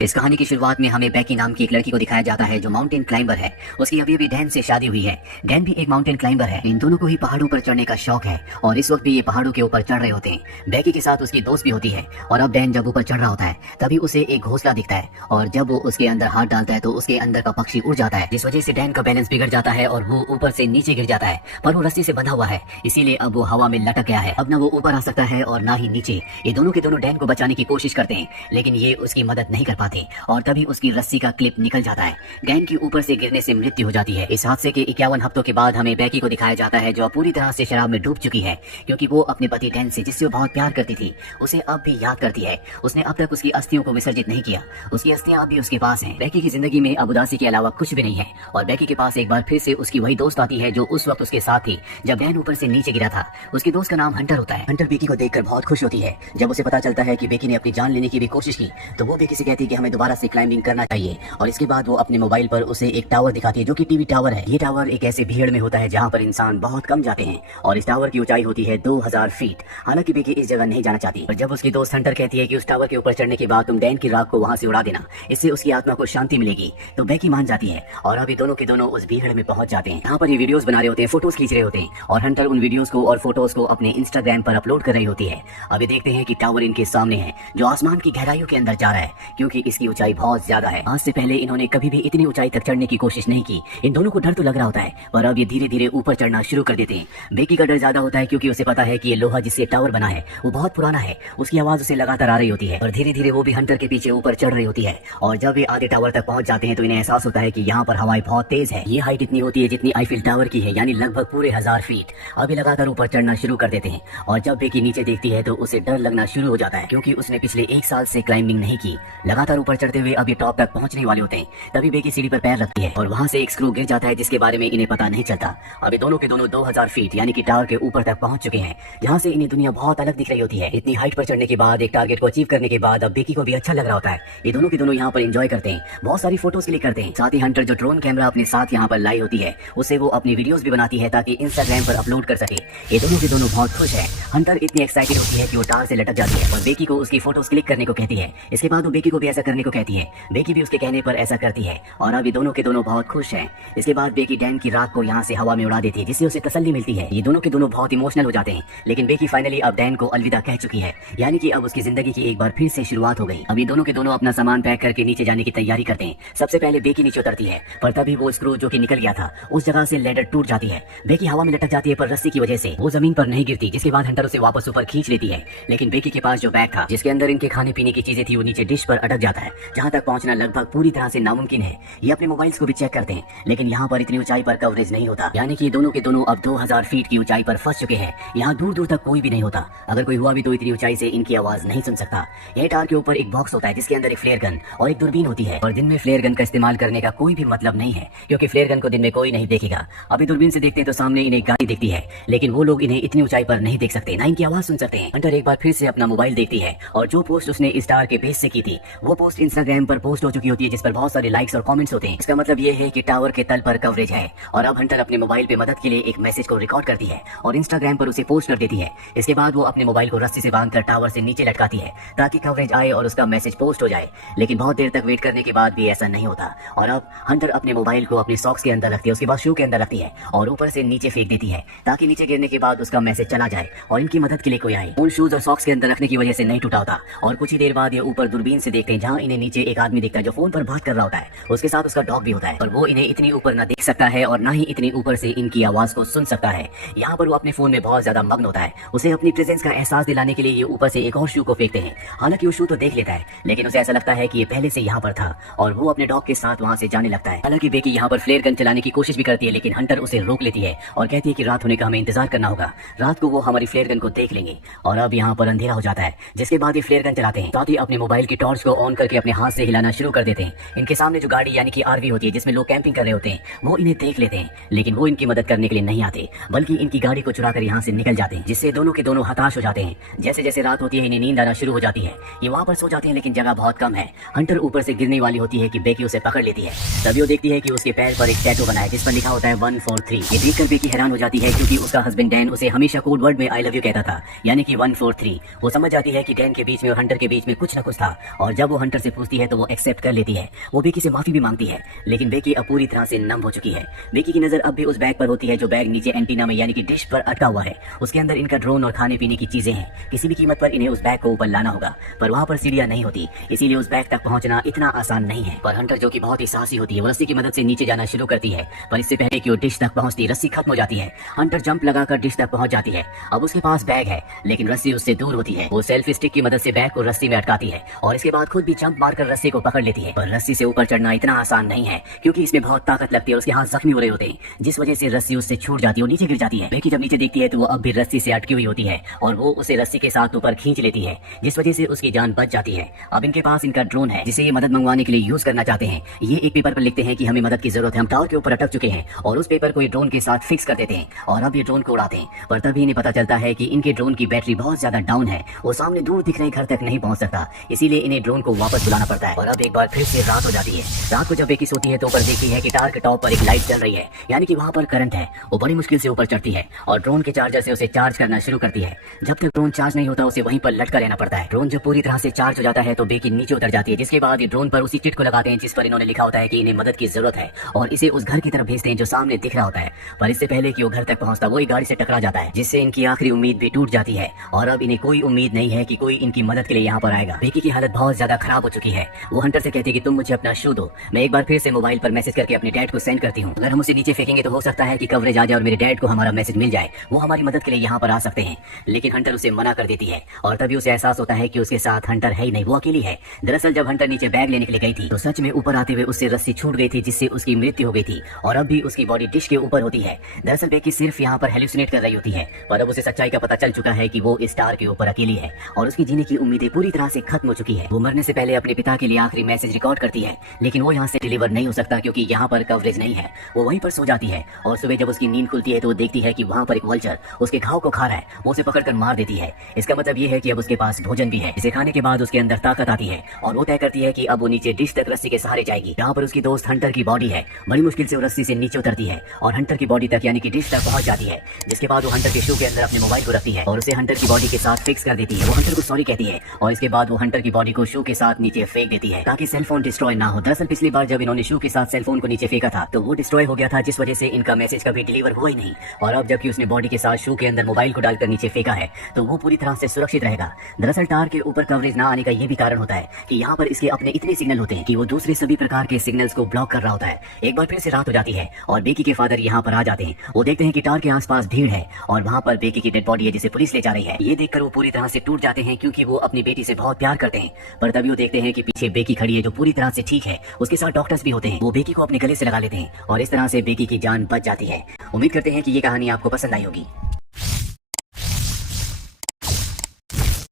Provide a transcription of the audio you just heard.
इस कहानी की शुरुआत में हमें बेकी नाम की एक लड़की को दिखाया जाता है जो माउंटेन क्लाइंबर है। उसकी अभी अभी डैन से शादी हुई है। डैन भी एक माउंटेन क्लाइंबर है। इन दोनों को ही पहाड़ों पर चढ़ने का शौक है और इस वक्त भी ये पहाड़ों के ऊपर चढ़ रहे होते हैं। बेकी के साथ उसकी दोस्त भी होती है और अब डैन जब ऊपर चढ़ रहा होता है तभी उसे एक घोंसला दिखता है और जब वो उसके अंदर हाथ डालता है तो उसके अंदर का पक्षी उड़ जाता है, जिस वजह से डैन का बैलेंस बिगड़ जाता है और वो ऊपर से नीचे गिर जाता है। पर वो रस्सी से बंधा हुआ है, इसीलिए अब वो हवा में लटक गया है। अब ना वो ऊपर आ सकता है और ना ही नीचे। ये दोनों के दोनों डैन को बचाने की कोशिश करते हैं लेकिन ये उसकी मदद नहीं कर पाते और तभी उसकी रस्सी का क्लिप निकल जाता है। डैन की ऊपर से गिरने से मृत्यु हो जाती है। इस हादसे के 51 हफ्तों के बाद हमें बेकी को दिखाया जाता है जो पूरी तरह से शराब में डूब चुकी है, क्योंकि वो अपने पति डैन से, जिससे वो बहुत प्यार करती थी, उसे अब भी याद करती है। उसने अब तक उसकी अस्थियों को विसर्जित नहीं किया। उसकी अस्थियां अब भी उसके पास हैं। बेकी की जिंदगी में अब उदासी के अलावा कुछ भी नहीं है और बेकी के पास एक बार फिर से उसकी वही दोस्त आती है जो उस वक्त उसके साथ थी जब डैन ऊपर से नीचे गिरा था। उसकी दोस्त का नाम हंटर होता है। हंटर बेकी को देखकर बहुत खुश होती है। जब उसे पता चलता है कि बेकी ने अपनी जान लेने की भी कोशिश की तो वो बेकी से कहती है कि हमें दोबारा से क्लाइंबिंग करना चाहिए और इसके बाद वो अपने मोबाइल पर उसे एक टावर दिखाती है जो कि टीवी टावर है। ये टावर एक ऐसे भीड़ में होता है जहाँ पर इंसान बहुत कम जाते हैं और इस टावर की ऊंचाई होती है 2000 फीट। हालांकि बेकी इस जगह नहीं जाना चाहती, पर जब उसकी दोस्त हंटर कहती है कि उस टावर के ऊपर चढ़ने के बाद तुम डैन की राख को वहाँ से उड़ा देना, इससे उसकी आत्मा को शांति मिलेगी, तो बेकी मान जाती है और अभी दोनों के दोनों उस भीड़ में पहुंच जाते हैं। यहाँ पर ये वीडियोस बना रहे होते हैं, फोटोज खींच रहे होते हैं और हंटर उन वीडियोस को और फोटोज को अपने इंस्टाग्राम पर अपलोड कर रही होती है। अभी देखते हैं कि टावर इनके सामने है जो आसमान की गहराइयों के अंदर जा रहा है, क्योंकि इसकी ऊंचाई बहुत ज्यादा है। आज से पहले इन्होंने कभी भी इतनी ऊंचाई तक चढ़ने की कोशिश नहीं की। इन दोनों को डर तो लग रहा होता है पर अब ये धीरे धीरे ऊपर चढ़ना शुरू कर देते हैं। बेकी का डर ज्यादा होता है क्योंकि उसे पता है कि ये लोहा जिससे टावर बना है वो बहुत पुराना है। उसकी आवाज उसे लगातार आ रही होती है और धीरे धीरे वो भी हंटर के पीछे ऊपर चढ़ रही होती है और जब ये आधे टावर तक पहुंच जाते हैं तो इन्हें एहसास होता है कि यहाँ पर हवाएं बहुत तेज है। ये हाइट इतनी होती है जितनी आईफिल टावर की है, यानी लगभग पूरे 1000 फीट। अभी लगातार ऊपर चढ़ना शुरू कर देते हैं और जब बेकी नीचे देखती है तो उसे डर लगना शुरू हो जाता है क्योंकि उसने पिछले 1 साल से क्लाइंबिंग नहीं की। लगातार ऊपर चढ़ते हुए अब ये टॉप तक पहुंचने वाले होते हैं तभी बेकी सीढ़ी पर पैर रखती है और वहां से एक स्क्रू गिर जाता है जिसके बारे में इन्हें पता नहीं चलता। अभी दोनों के दोनों 2000 फीट यानी कि टावर के ऊपर तक पहुंच चुके हैं, जहां से इन्हें दुनिया बहुत अलग दिख रही होती है। इतनी हाइट पर चढ़ने के बाद, एक टारगेट को अचीव करने के बाद अब बेकी को भी अच्छा लग रहा होता है। ये दोनों के दोनों यहाँ पर एंजॉय करते हैं, बहुत सारी फोटोज क्लिक करते हैं। साथ ही हंटर जो ड्रोन कैमरा अपने साथ यहाँ पर लाई होती है उसे वो अपनी वीडियोस भी बनाती है ताकि इंस्टाग्राम पर अपलोड कर सके। ये दोनों के दोनों बहुत खुश है। हंटर इतनी एक्साइटेड होती है कि वो टावर से लटक जाती है और बेकी को उसकी फोटोज क्लिक करने को कहती है। इसके बाद वो बेकी को भी ऐसा करने को कहती है। बेकी भी उसके कहने पर ऐसा करती है और अब ये दोनों के दोनों बहुत खुश हैं। इसके बाद बेकी डैन की राख को यहाँ से हवा में उड़ा देती है जिससे उसे तसल्ली मिलती है। ये दोनों के दोनों बहुत इमोशनल हो जाते हैं लेकिन बेकी फाइनली अब डैन को अलविदा कह चुकी है, यानी कि अब उसकी जिंदगी की एक बार फिर से शुरुआत हो गई। अब ये दोनों के दोनों अपना सामान पैक करके नीचे जाने की तैयारी करते हैं। सबसे पहले बेकी नीचे उतरती है पर तभी वो स्क्रू जो कि निकल गया था उस जगह से लेडर टूट जाती है। बेकी हवा में लटक जाती है पर रस्सी की वजह से वो जमीन पर नहीं गिरती, जिसके बाद हंटर उसे वापस ऊपर खींच लेती है। लेकिन बेकी के पास जो बैग था जिसके अंदर इनके खाने पीने की चीजें थी वो नीचे डिश पर अटक जाता है, जहाँ तक पहुंचना लगभग पूरी तरह से नामुमकिन है। ये अपने मोबाइल्स को भी चेक करते हैं लेकिन यहाँ पर इतनी ऊंचाई पर कवरेज नहीं होता, यानी कि दोनों के दोनों अब 2000 फीट की ऊंचाई पर फंस चुके हैं। यहाँ दूर दूर तक कोई भी नहीं होता, अगर कोई हुआ भी तो इतनी ऊंचाई से इनकी आवाज नहीं सुन सकता। यह टावर के ऊपर एक बॉक्स होता है जिसके अंदर एक फ्लेयर गन और एक दूरबीन होती है और दिन में फ्लेयर गन का इस्तेमाल करने का कोई भी मतलब नहीं है क्योंकि फ्लेयर गन को दिन में कोई नहीं देखेगा। अभी दूरबीन से देखते हैं तो सामने इन्हें गाड़ी दिखती है लेकिन वो लोग इन्हें इतनी ऊंचाई पर नहीं देख सकते, ना इनकी आवाज सुन सकते हैं। हंटर एक बार फिर से अपना मोबाइल देखती है और जो पोस्ट उसने इस टावर के बेस से की थी वो पोस्ट इंस्टाग्राम पर पोस्ट हो चुकी होती है जिस पर बहुत सारे लाइक्स और कमेंट्स होते हैं। इसका मतलब ये है कि टावर के तल पर कवरेज है और अब हंटर अपने मोबाइल पे मदद के लिए एक मैसेज को रिकॉर्ड करती है और इंस्टाग्राम पर उसे पोस्ट कर देती है। इसके बाद वो अपने मोबाइल को रस्सी से बांधकर टावर से नीचे लटकाती है ताकि कवरेज आए और उसका मैसेज पोस्ट हो जाए, लेकिन बहुत देर तक वेट करने के बाद भी ऐसा नहीं होता और अब हंटर अपने मोबाइल को अपने सॉक्स के अंदर रखती है, उसके बाद शू के अंदर रखती है और ऊपर से नीचे फेंक देती है ताकि नीचे गिरने के बाद उसका मैसेज चला जाए और इनकी मदद के लिए कोई आए। उन शूज और सॉक्स के अंदर रखने की वजह से नहीं टूटा होता और कुछ ही देर बाद ये ऊपर दूरबीन से देखते हैं जहाँ इन्हें नीचे एक आदमी दिखता है जो फोन पर बात कर रहा होता है। उसके साथ उसका डॉग भी होता है पर वो इन्हें इतनी ऊपर न देख सकता है और न ही इतनी ऊपर से इनकी आवाज को सुन सकता है। यहाँ पर वो अपने फोन में बहुत ज्यादा मग्न होता है। उसे अपनी प्रेजेंस का एहसास दिलाने के लिए ये ऊपर से एक और शू को फेंकते हैं। हालांकि वो शू तो देख लेता है लेकिन उसे ऐसा लगता है कि ये पहले से यहाँ पर था और वो अपने डॉग के साथ वहाँ से जाने लगता है। हालांकि बेकी यहाँ पर फ्लेयर गन चलाने की कोशिश भी करती है लेकिन हंटर उसे रोक लेती है और कहती है कि रात होने का हमें इंतजार करना होगा, रात को वो हमारी फ्लेयर गन को देख लेंगे। और अब यहाँ पर अंधेरा हो जाता है जिसके बाद ये फ्लेयर गन चलाते हैं, साथ ही अपने मोबाइल की टॉर्च को ऑन करके अपने हाथ से हिलाना शुरू कर देते हैं। इनके सामने जो गाड़ी यानी कि आरवी होती है जिसमें लोग कैंपिंग कर रहे होते हैं वो इन्हें देख लेते हैं लेकिन वो इनकी मदद करने के लिए नहीं आते बल्कि इनकी गाड़ी को चुरा कर यहाँ से निकल जाते हैं, जिससे दोनों के दोनों हताश हो जाते हैं। जैसे जैसे रात होती है इन्हें नींद आना शुरू हो जाती है। ये वहाँ पर सो जाते हैं लेकिन जगह बहुत कम है। हंटर ऊपर से गिरने वाली होती है कि बेकी उसे पकड़ लेती है। तभी वो देखती है कि उसके पैर पर एक टैटू बना है जिस पर लिखा होता है 143। ये देखकर बेकी हैरान हो जाती है क्योंकि उसका हस्बैंड डैन उसे हमेशा कोड वर्ड में आई लव यू कहता था, यानी कि 143। वो समझ जाती है कि डैन के बीच में और हंटर के बीच में कुछ न कुछ था और जब वो हंटर से पूछती है तो वो एक्सेप्ट कर लेती है। वो बेकी से माफी भी मांगती है, लेकिन बेकी अब पूरी तरह से नम हो चुकी है। बेकी की नजर अब भी उस बैग पर होती है जो बैग नीचे एंटीना में यानी कि डिश पर अटका हुआ है। उसके अंदर इनका ड्रोन और खाने पीने की चीजें हैं। किसी भी कीमत पर इन्हें उस बैग को ऊपर लाना होगा, पर वहाँ पर सीढ़ियां नहीं होती, इसीलिए उस बैग तक पहुंचना इतना आसान नहीं है। पर हंटर जो कि बहुत ही साहसी होती है, वो रस्सी की मदद से नीचे जाना शुरू करती है, पर इससे पहले कि वो डिश तक पहुंचती रस्सी खत्म हो जाती है। हंटर जंप लगाकर डिश तक पहुंच जाती है। अब उसके पास बैग है, लेकिन रस्सी उससे दूर होती है। वो सेल्फी स्टिक की मदद से बैग को रस्सी में अटकाती है और इसके बाद खुद भी जंप मारकर रस्सी को पकड़ लेती है। पर रस्सी से ऊपर चढ़ना इतना आसान नहीं है, क्योंकि इसमें बहुत ताकत लगती है और उसके हाथ जख्मी हो रहे होते हैं, जिस वजह से रस्सी उससे छूट जाती है और नीचे गिर जाती है। बेकी जब नीचे देखती है तो वो अब भी रस्सी से अटकी हुई होती है और वो उसे रस्सी के साथ ऊपर खींच लेती है, जिस वजह से उसकी जान बच जाती है। अब इनके पास इनका ड्रोन है, जिसे ये मदद मंगवाने के लिए यूज करना चाहते हैं। ये एक पेपर पर लिखते हैं कि हमें मदद की जरूरत है, हम टावर के ऊपर अटक चुके हैं, और उस पेपर को ये ड्रोन के साथ फिक्स कर देते हैं और अब ये ड्रोन को उड़ाते हैं। पर तभी इन्हें पता चलता है कि इनके ड्रोन की बैटरी बहुत ज्यादा डाउन है, वो सामने दूर दिख रहे घर तक नहीं पहुंच सकता, इसीलिए इन्हें ड्रोन को वापस बुलाना पड़ता है। और अब एक बार फिर से रात हो जाती है। रात को जब बेकी सोती है तो ऊपर देखती है कि टावर के टॉप पर एक लाइट जल रही है, यानी कि वहाँ पर करंट है। वो बड़ी मुश्किल से ऊपर चढ़ती है और ड्रोन के चार्जर से उसे चार्ज करना शुरू करती है। जब तक ड्रोन चार्ज नहीं होता उसे वहीं पर लटका रहना पड़ता है। ड्रोन जब पूरी तरह से चार्ज हो जाता है तो बेकी नीचे उतर जाती है, जिसके बाद ये ड्रोन पर उसी चिट को लगाते हैं जिस पर इन्होंने लिखा होता है कि इन्हें मदद की जरूरत है, और इसे उस घर की तरफ भेजते हैं जो सामने दिख रहा होता है। पर इससे पहले कि वो घर तक पहुंचता वो एक गाड़ी से टकरा जाता है, जिससे इनकी आखिरी उम्मीद भी टूट जाती है और अब इन्हें कोई उम्मीद नहीं है कि कोई इनकी मदद के लिए यहाँ पर आएगा। बेकी की हालत बहुत ज्यादा खराब हो चुकी है। वो हंटर से कहती है कि तुम मुझे अपना शू दो, मैं एक बार फिर से मोबाइल पर मैसेज करके अपने डैड को सेंड करती हूँ। अगर हम उसे नीचे फेंकेंगे तो हो सकता है कि कवरेज आ जाए और मेरे डैड को हमारा मैसेज मिल जाए, वो हमारी मदद के लिए यहाँ पर आ सकते हैं। लेकिन हंटर उसे मना कर देती है और तभी उसे एहसास होता है कि उसके साथ हंटर है ही नहीं, वो अकेली है। दरअसल जब हंटर नीचे बैग लेने के लिए गई थी तो सच में ऊपर आते हुए उससे रस्सी छूट गई थी, जिससे उसकी मृत्यु हो गई थी और अब भी उसकी बॉडी डिश के ऊपर होती है। दरअसल बेकी सिर्फ यहाँ पर हेलुसिनेट कर रही होती है, पर अब उसे सच्चाई का पता चल चुका है कि वो इस स्टार के ऊपर अकेली है और उसकी जीने की उम्मीदें पूरी तरह से खत्म हो चुकी है। वो मरने से पहले अपने पिता के लिए आखिरी मैसेज रिकॉर्ड करती है, लेकिन वो यहाँ से डिलीवर नहीं हो सकता क्योंकि यहाँ पर कवरेज नहीं है। वो वहीं पर सो जाती है और सुबह जब उसकी नींद खुलती है तो वो देखती है कि वहाँ पर एक वल्चर उसके घाव को खा रहा है। वो उसे पकड़कर मार देती है। इसका मतलब ये है कि अब उसके पास भोजन भी है। इसे खाने के बाद उसके अंदर ताकत आती है और वो तय करती है कि अब वो नीचे डिश तक रस्सी के सहारे जाएगी, जहाँ पर उसकी दोस्त हंटर की बॉडी है। बड़ी मुश्किल से वो रस्सी से नीचे उतरती है और हंटर की बॉडी तक यानी कि डिश तक पहुंच जाती है, जिसके बाद वो हंटर के शू के अंदर अपने मोबाइल को रखती है और उसे हंटर की बॉडी के साथ फिक्स कर देती है। वो हंटर को सॉरी कहती है और इसके बाद वो हंटर की बॉडी को शू के साथ नीचे फेंक देती है ताकि सेलफोन डिस्ट्रॉय ना हो। दरअसल पिछली बार जब इन्होंने शू के साथ सेलफोन को नीचे फेंका था तो वो डिस्ट्रॉय हो गया था, जिस वजह से इनका मैसेज कभी डिलीवर हुआ ही नहीं। और अब जबकि उसने बॉडी के साथ शू के अंदर मोबाइल को डालकर नीचे फेंका है तो वो पूरी तरह से सुरक्षित रहेगा। दरअसल टावर के ऊपर कवरेज ना आने का ये भी कारण होता है कि यहाँ पर इसके अपने इतने सिग्नल होते हैं कि वो दूसरे सभी प्रकार के सिग्नल्स को ब्लॉक कर रहा होता है। एक बार फिर से रात हो जाती है और बेकी के फादर यहाँ पर आ जाते हैं। वो देखते हैं कि टावर के आसपास भीड़ है और वहाँ पर बेकी की डेड बॉडी है जिसे पुलिस ले जा रही है। ये देखकर वो पूरी तरह से टूट जाते हैं क्योंकि वो अपनी बेटी से बहुत प्यार करते हैं। पर तभी वो देखते हैं कि पीछे बेकी खड़ी है जो पूरी तरह से ठीक है, उसके साथ डॉक्टर्स भी होते हैं। वो बेकी को अपने गले से लगा लेते हैं और इस तरह से बेकी की जान बच जाती है। उम्मीद करते हैं कि ये कहानी आपको पसंद आई होगी।